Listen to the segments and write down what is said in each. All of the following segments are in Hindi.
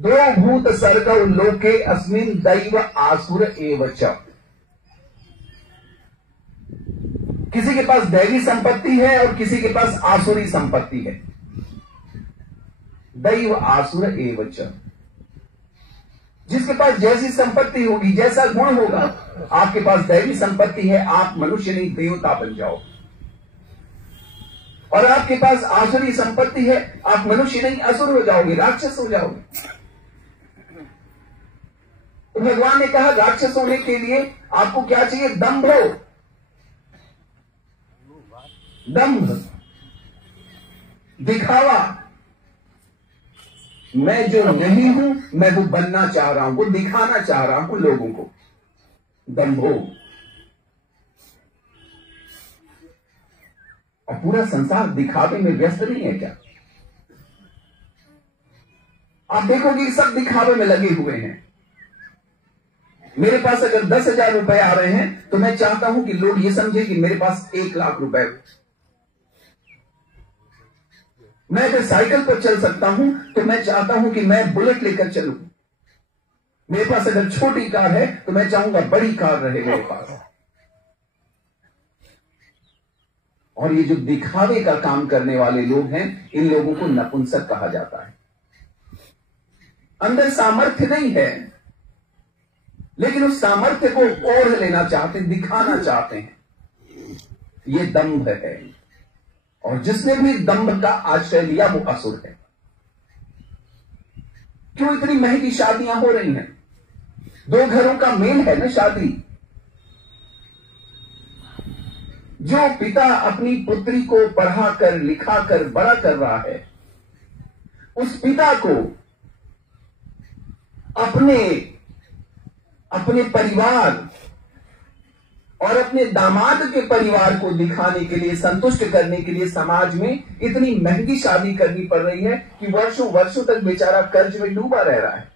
दो भूत सर्गौ लोके अस्मिन् दैव आसुर एव च। किसी के पास दैवी संपत्ति है और किसी के पास आसुरी संपत्ति है। दैव आसुर एव च। जिसके पास जैसी संपत्ति होगी, जैसा गुण होगा, आपके पास दैवी संपत्ति है, आप मनुष्य नहीं देवता बन जाओ। और आपके पास आसुरी संपत्ति है, आप मनुष्य नहीं असुर हो जाओगे, राक्षस हो जाओगे। तो भगवान ने कहा राक्षस होने के लिए आपको क्या चाहिए? दंभ हो। दंभ, दिखावा। मैं जो नहीं हूं, मैं वो बनना चाह रहा हूं, वो दिखाना चाह रहा हूं लोगों को। दंभो। और पूरा संसार दिखावे में व्यस्त नहीं है क्या? आप देखोगे सब दिखावे में लगे हुए हैं। मेरे पास अगर 10,000 रुपए आ रहे हैं तो मैं चाहता हूं कि लोग ये समझे कि मेरे पास 1,00,000 रुपए। मैं अगर साइकिल पर चल सकता हूं तो मैं चाहता हूं कि मैं बुलेट लेकर चलूं। मेरे पास अगर छोटी कार है तो मैं चाहूंगा बड़ी कार रहे मेरे पास। और ये जो दिखावे का काम करने वाले लोग हैं, इन लोगों को नपुंसक कहा जाता है। अंदर सामर्थ्य नहीं है, लेकिन उस सामर्थ्य को ओढ़ लेना चाहते हैं, दिखाना चाहते हैं। ये दंभ है। और जिसने भी दंभ का आश्रय लिया वो असुर है। क्यों इतनी महंगी शादियां हो रही हैं? 2 घरों का मेल है ना शादी। जो पिता अपनी पुत्री को पढ़ाकर लिखाकर बड़ा कर रहा है, उस पिता को अपने परिवार और अपने दामाद के परिवार को दिखाने के लिए, संतुष्ट करने के लिए समाज में इतनी महंगी शादी करनी पड़ रही है कि वर्षों वर्षों तक बेचारा कर्ज में डूबा रह रहा है।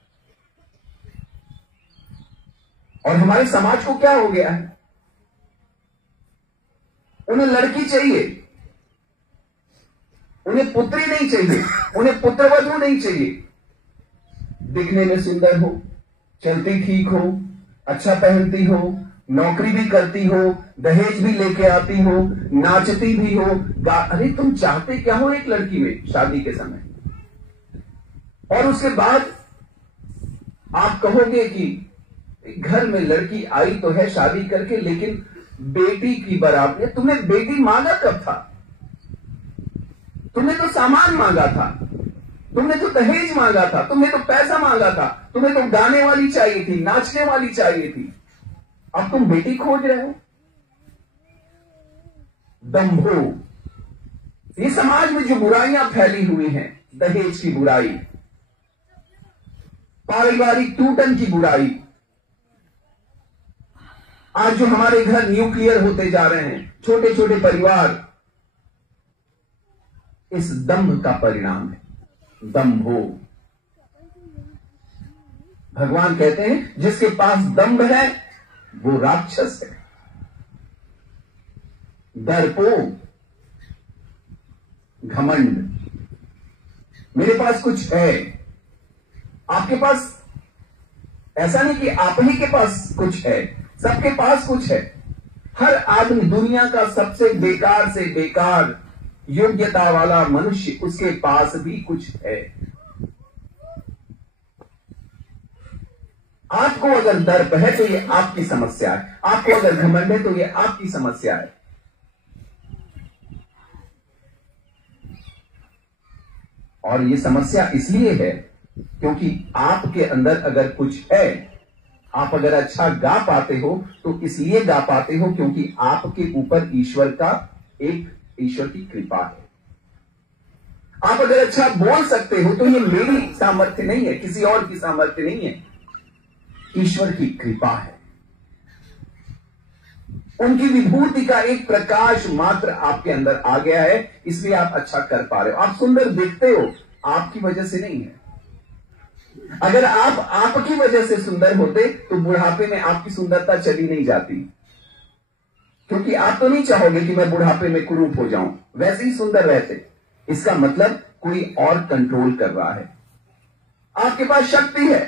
और हमारे समाज को क्या हो गया है? उन्हें लड़की चाहिए, उन्हें पुत्री नहीं चाहिए, उन्हें पुत्रवधू नहीं चाहिए। दिखने में सुंदर हो, चलती ठीक हो, अच्छा पहनती हो, नौकरी भी करती हो, दहेज भी लेके आती हो, नाचती भी हो। अरे तुम चाहते क्या हो एक लड़की में शादी के समय? और उसके बाद आप कहोगे कि घर में लड़की आई तो है शादी करके, लेकिन बेटी की बराबरी। तुमने बेटी मांगा कब था? तुमने तो सामान मांगा था, तुमने तो दहेज मांगा था, तुमने तो पैसा मांगा था, तुम्हें तो गाने वाली चाहिए थी, नाचने वाली चाहिए थी। अब तुम बेटी खोज रहे हो। दंभो। ये समाज में जो बुराइयां फैली हुई हैं, दहेज की बुराई, पारिवारिक टूटन की बुराई, आज जो हमारे घर न्यूक्लियर होते जा रहे हैं, छोटे छोटे परिवार, इस दंभ का परिणाम है। दंभो। भगवान कहते हैं जिसके पास दंभ है वो राक्षस है। दर्पो, घमंड। मेरे पास कुछ है, आपके पास ऐसा नहीं कि आप ही के पास कुछ है, सबके पास कुछ है। हर आदमी, दुनिया का सबसे बेकार से बेकार योग्यता वाला मनुष्य, उसके पास भी कुछ है। आपको अगर दर्प है तो ये आपकी समस्या है, आपको अगर घमंड है तो ये आपकी समस्या है। और ये समस्या इसलिए है क्योंकि आपके अंदर अगर कुछ है, आप अगर अच्छा गा पाते हो तो इसलिए गा पाते हो क्योंकि आपके ऊपर ईश्वर की कृपा है। आप अगर अच्छा बोल सकते हो तो ये मेरी सामर्थ्य नहीं है, किसी और की सामर्थ्य नहीं है, ईश्वर की कृपा है। उनकी विभूति का एक प्रकाश मात्र आपके अंदर आ गया है, इसलिए आप अच्छा कर पा रहे हो। आप सुंदर दिखते हो, आपकी वजह से नहीं है। अगर आप आपकी वजह से सुंदर होते तो बुढ़ापे में आपकी सुंदरता चली नहीं जाती, क्योंकि आप तो नहीं चाहोगे कि मैं बुढ़ापे में कुरूप हो जाऊं, वैसे ही सुंदर रहते। इसका मतलब कोई और कंट्रोल कर रहा है। आपके पास शक्ति है,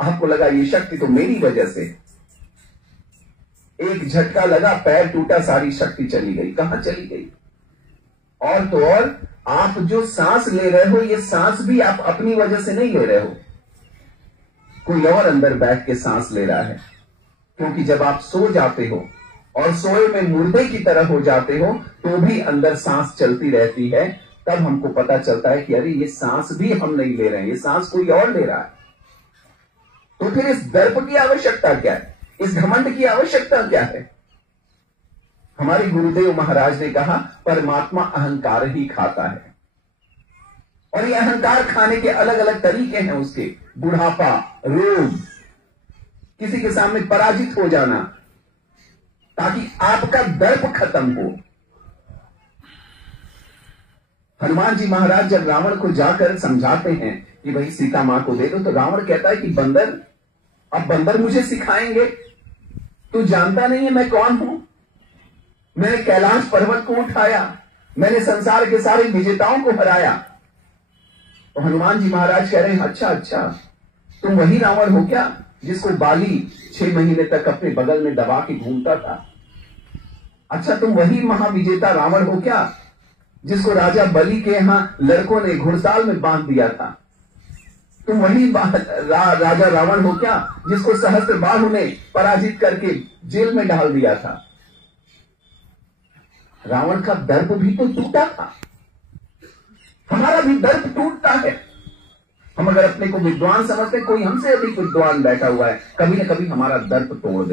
आपको लगा ये शक्ति तो मेरी वजह से, एक झटका लगा, पैर टूटा, सारी शक्ति चली गई। कहां चली गई? और तो और आप जो सांस ले रहे हो, ये सांस भी आप अपनी वजह से नहीं ले रहे हो, कोई और अंदर बैठ के सांस ले रहा है। क्योंकि जब आप सो जाते हो और सोए में मुर्दे की तरह हो जाते हो तो भी अंदर सांस चलती रहती है, तब हमको पता चलता है कि अरे ये सांस भी हम नहीं ले रहे हैं, ये सांस कोई और ले रहा है। तो फिर इस दर्प की आवश्यकता क्या है? इस घमंड की आवश्यकता क्या है? हमारे गुरुदेव महाराज ने कहा परमात्मा अहंकार ही खाता है, और ये अहंकार खाने के अलग अलग तरीके हैं उसके। बुढ़ापा, रोग, किसी के सामने पराजित हो जाना, ताकि आपका दर्प खत्म हो। हनुमान जी महाराज जब रावण को जाकर समझाते हैं कि भाई सीता मां को दे दो, तो रावण कहता है कि बंदर, अब बंदर मुझे सिखाएंगे? तू जानता नहीं है मैं कौन हूं? मैंने कैलाश पर्वत को उठाया, मैंने संसार के सारे विजेताओं को हराया। तो हनुमान जी महाराज कह रहे हैं अच्छा अच्छा, तुम वही रावण हो क्या जिसको बाली 6 महीने तक अपने बगल में दबा के घूमता था? अच्छा, तुम वही महाविजेता रावण हो क्या जिसको राजा बलि के यहां लड़कों ने घुड़साल में बांध दिया था? तुम वही राजा रावण हो क्या जिसको सहस्त्रबाहु ने पराजित करके जेल में डाल दिया था? रावण का दर्प भी तो टूटा था, हमारा भी दर्प टूटता है। हम अगर अपने को विद्वान समझते, कोई हमसे अधिक विद्वान बैठा हुआ है, कभी ना कभी हमारा दर्प तोड़ दे।